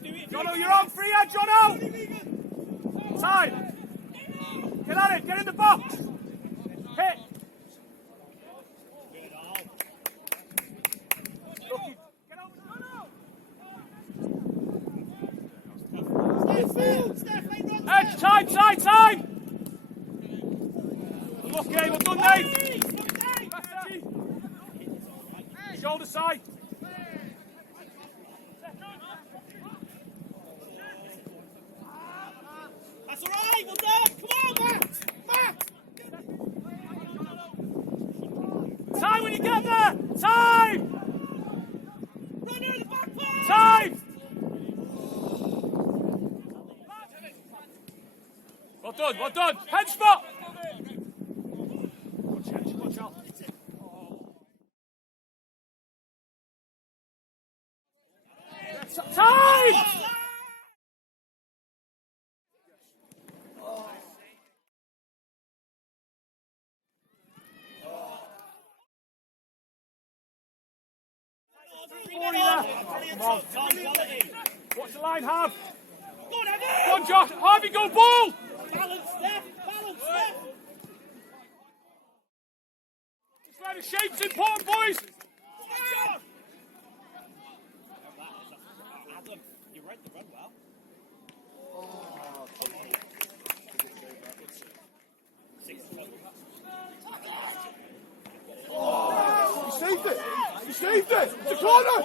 Jono, you're on free hand, Jono! Time! Get at it, get in the box! Hit! Lucky. Get over Jono! Edge, time! Lucky, well done, Nate! Shoulder side! That's alright, well done! Come on, Matt! Time when you get there! Time! Run in the back post! Time! Well done! Head spot! Watch out. Time! Come on. Watch the line, Harv. Go on, Josh. Harvey, go ball! Balance, Steph! Just trying to shape's important, boys. Adam, you read the run well. You saved it! It's a corner!